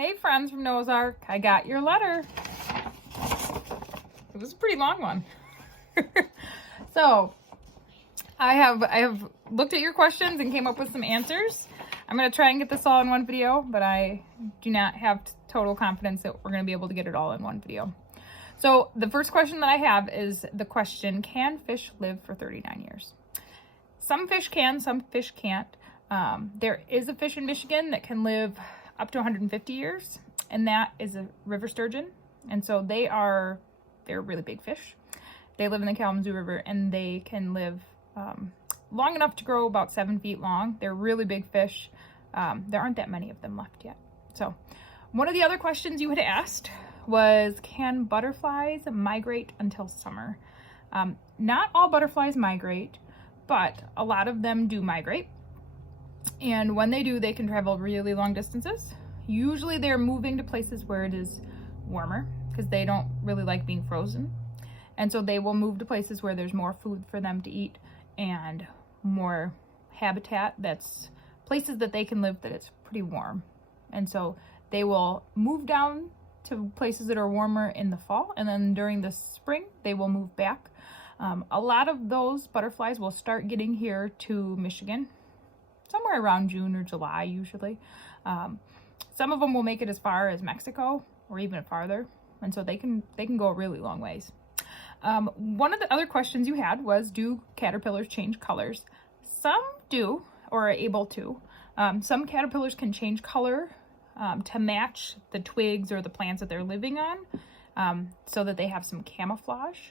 Hey friends from Noah's Ark, I got your letter. It was a pretty long one. So I have looked at your questions and came up with some answers. I'm going to try and get this all in one video, but I do not have total confidence that we're going to be able to get it all in one video. So the first question that I have is the question, can fish live for 39 years? Some fish can, some fish can't. There is a fish in Michigan that can live up to 150 years, and that is a river sturgeon. And so they're really big fish. They live in the Kalamazoo River, and they can live long enough to grow about 7 feet long. They're really big fish. There aren't that many of them left yet. So one of the other questions you had asked was, can butterflies migrate until summer? Not all butterflies migrate, but a lot of them do migrate. And when they do, they can travel really long distances. Usually they're moving to places where it is warmer because they don't really like being frozen. And so they will move to places where there's more food for them to eat and more habitat, that's places that they can live that it's pretty warm. And so they will move down to places that are warmer in the fall, and then during the spring they will move back. A lot of those butterflies will start getting here to Michigan somewhere around June or July usually. Some of them will make it as far as Mexico or even farther, and so they can go a really long ways. One of the other questions you had was, do caterpillars change colors? Some do, or are able to. Some caterpillars can change color to match the twigs or the plants that they're living on, so that they have some camouflage.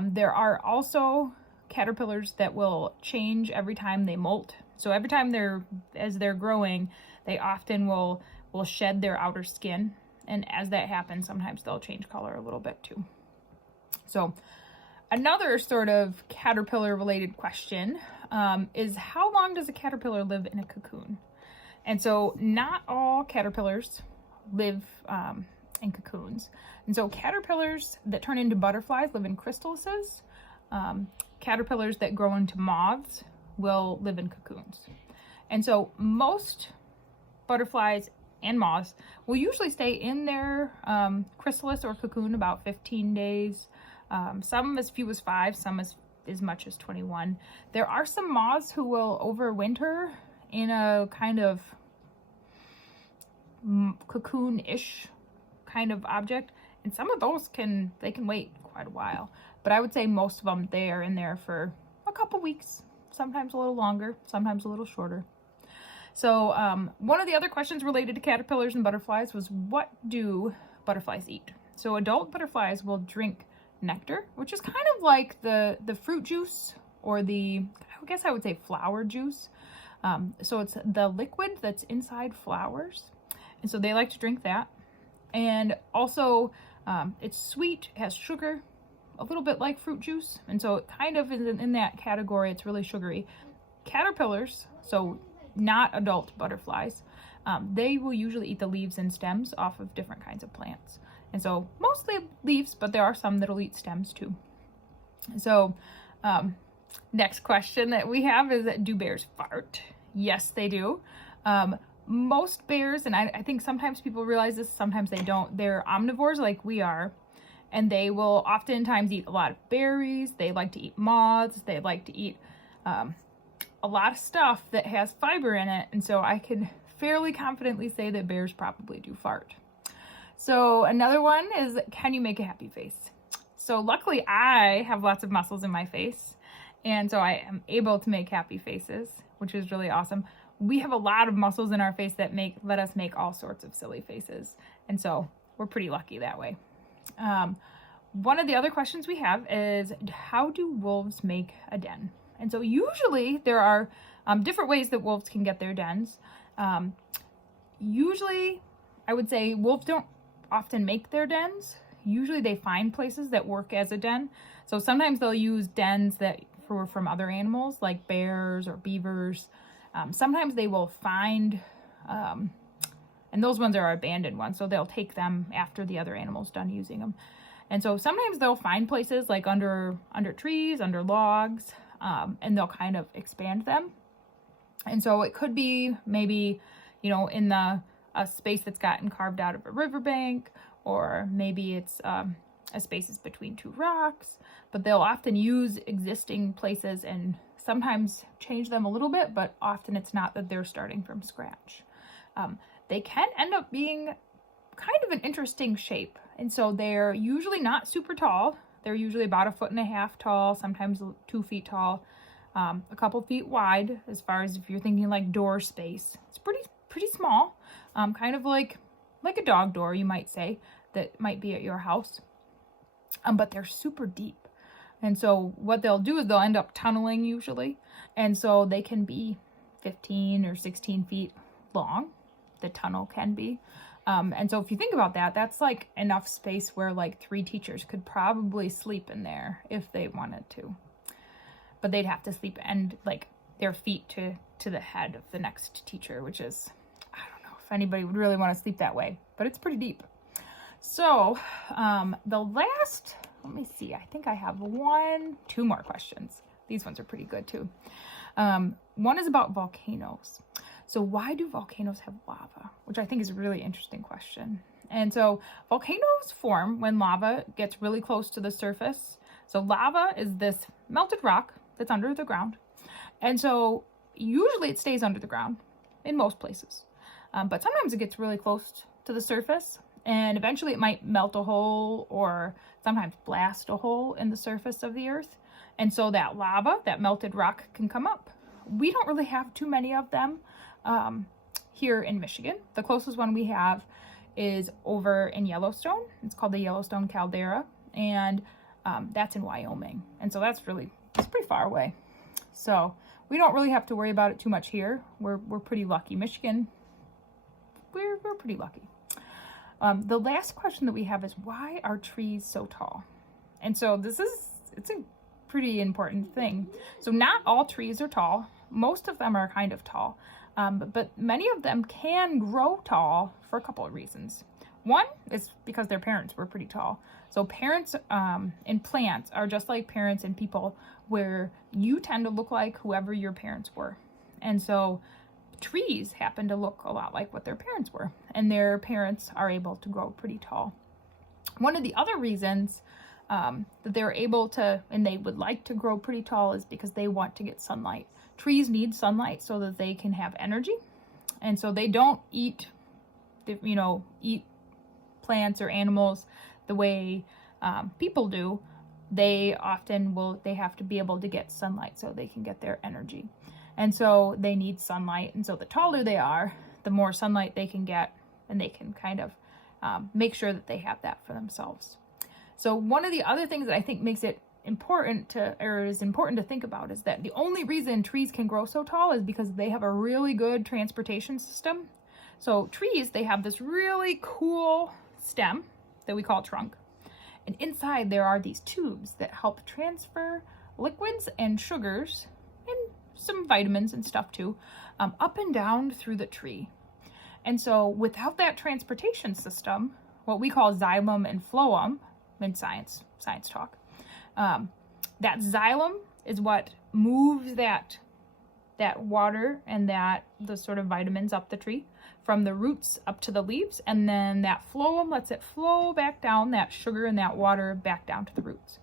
There are also caterpillars that will change every time they molt. So every time as they're growing, they often will shed their outer skin. And as that happens, sometimes they'll change color a little bit too. So another sort of caterpillar related question is, how long does a caterpillar live in a cocoon? And so not all caterpillars live in cocoons. And so caterpillars that turn into butterflies live in chrysalises. Caterpillars that grow into moths will live in cocoons. And so most butterflies and moths will usually stay in their chrysalis or cocoon about 15 days. Some as few as 5, some as much as 21. There are some moths who will overwinter in a kind of cocoon-ish kind of object, and some of those can wait quite a while. But I would say most of them, they are in there for a couple weeks, sometimes a little longer, sometimes a little shorter. So one of the other questions related to caterpillars and butterflies was, what do butterflies eat? So adult butterflies will drink nectar, which is kind of like the fruit juice, or I guess I would say flower juice. So it's the liquid that's inside flowers. And so they like to drink that. And also it's sweet, has sugar, a little bit like fruit juice. And so it kind of is in that category. It's really sugary. Caterpillars, so not adult butterflies, they will usually eat the leaves and stems off of different kinds of plants. And so mostly leaves, but there are some that'll eat stems too. So next question that we have is, do bears fart? Yes, they do. Most bears, and I think sometimes people realize this, sometimes they don't, they're omnivores like we are, and they will oftentimes eat a lot of berries. They like to eat moths. They like to eat a lot of stuff that has fiber in it. And so I can fairly confidently say that bears probably do fart. So another one is, can you make a happy face? So luckily I have lots of muscles in my face, and so I am able to make happy faces, which is really awesome. We have a lot of muscles in our face that let us make all sorts of silly faces. And so we're pretty lucky that way. One of the other questions we have is, how do wolves make a den? And so usually there are different ways that wolves can get their dens. Usually I would say wolves don't often make their dens. Usually they find places that work as a den. So sometimes they'll use dens that from other animals like bears or beavers. Sometimes they will find, and those ones are abandoned ones, so they'll take them after the other animal's done using them. And so sometimes they'll find places like under trees, under logs, and they'll kind of expand them. And so it could be maybe, in the a space that's gotten carved out of a riverbank, or maybe it's a space is between two rocks, but they'll often use existing places and sometimes change them a little bit, but often it's not that they're starting from scratch. They can end up being kind of an interesting shape. And so they're usually not super tall. They're usually about 1.5 feet tall, sometimes 2 feet tall, a couple feet wide as far as if you're thinking like door space. It's pretty small, kind of like a dog door, you might say, that might be at your house. But they're super deep. And so what they'll do is they'll end up tunneling usually. And so they can be 15 or 16 feet long. The tunnel can be. And so if you think about that, that's like enough space where like 3 teachers could probably sleep in there if they wanted to. But they'd have to sleep and like their feet to the head of the next teacher, which is, I don't know if anybody would really want to sleep that way, but it's pretty deep. So the last, let me see, I think I have 2 more questions. These ones are pretty good too. One is about volcanoes. So why do volcanoes have lava? Which I think is a really interesting question. And so volcanoes form when lava gets really close to the surface. So lava is this melted rock that's under the ground. And so usually it stays under the ground in most places. But sometimes it gets really close to the surface. And eventually it might melt a hole or sometimes blast a hole in the surface of the earth. And so that lava, that melted rock, can come up. We don't really have too many of them here in Michigan. The closest one we have is over in Yellowstone. It's called the Yellowstone Caldera. And that's in Wyoming. And so it's pretty far away. So we don't really have to worry about it too much here. We're pretty lucky. Michigan, we're pretty lucky. The last question that we have is, why are trees so tall? And so it's a pretty important thing. So not all trees are tall. Most of them are kind of tall, but many of them can grow tall for a couple of reasons. One is because their parents were pretty tall. So parents in plants are just like parents in people, where you tend to look like whoever your parents were. And so trees happen to look a lot like what their parents were, and their parents are able to grow pretty tall. One of the other reasons that they're able to, and they would like to grow pretty tall, is because they want to get sunlight. Trees need sunlight so that they can have energy, and so they don't eat plants or animals the way people do. They have to be able to get sunlight so they can get their energy. And so they need sunlight. And so the taller they are, the more sunlight they can get, and they can kind of make sure that they have that for themselves. So one of the other things that I think makes it important to think about is that the only reason trees can grow so tall is because they have a really good transportation system. So trees, they have this really cool stem that we call trunk. And inside there are these tubes that help transfer liquids and sugars and some vitamins and stuff too, up and down through the tree. And so without that transportation system, what we call xylem and phloem in science talk, that xylem is what moves that water and the sort of vitamins up the tree from the roots up to the leaves, and then that phloem lets it flow back down, that sugar and that water back down to the roots.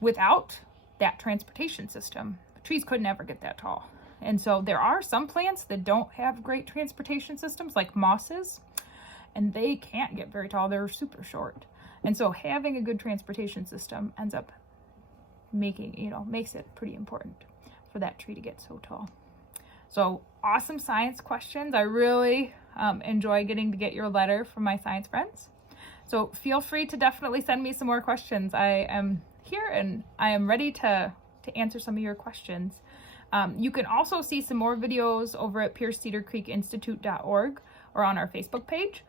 Without that transportation system, trees could never get that tall. And so there are some plants that don't have great transportation systems, like mosses, and they can't get very tall. They're super short. And so having a good transportation system ends up makes it pretty important for that tree to get so tall. So awesome science questions. I really enjoy getting to get your letter from my science friends. So feel free to definitely send me some more questions. I am here and I am ready to answer some of your questions. You can also see some more videos over at piercecedarcreekinstitute.org or on our Facebook page.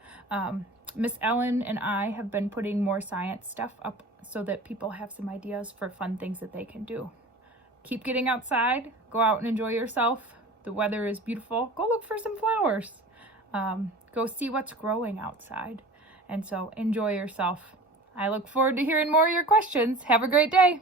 Miss Ellen and I have been putting more science stuff up so that people have some ideas for fun things that they can do. Keep getting outside. Go out and enjoy yourself. The weather is beautiful. Go look for some flowers. Go see what's growing outside. And so enjoy yourself. I look forward to hearing more of your questions. Have a great day.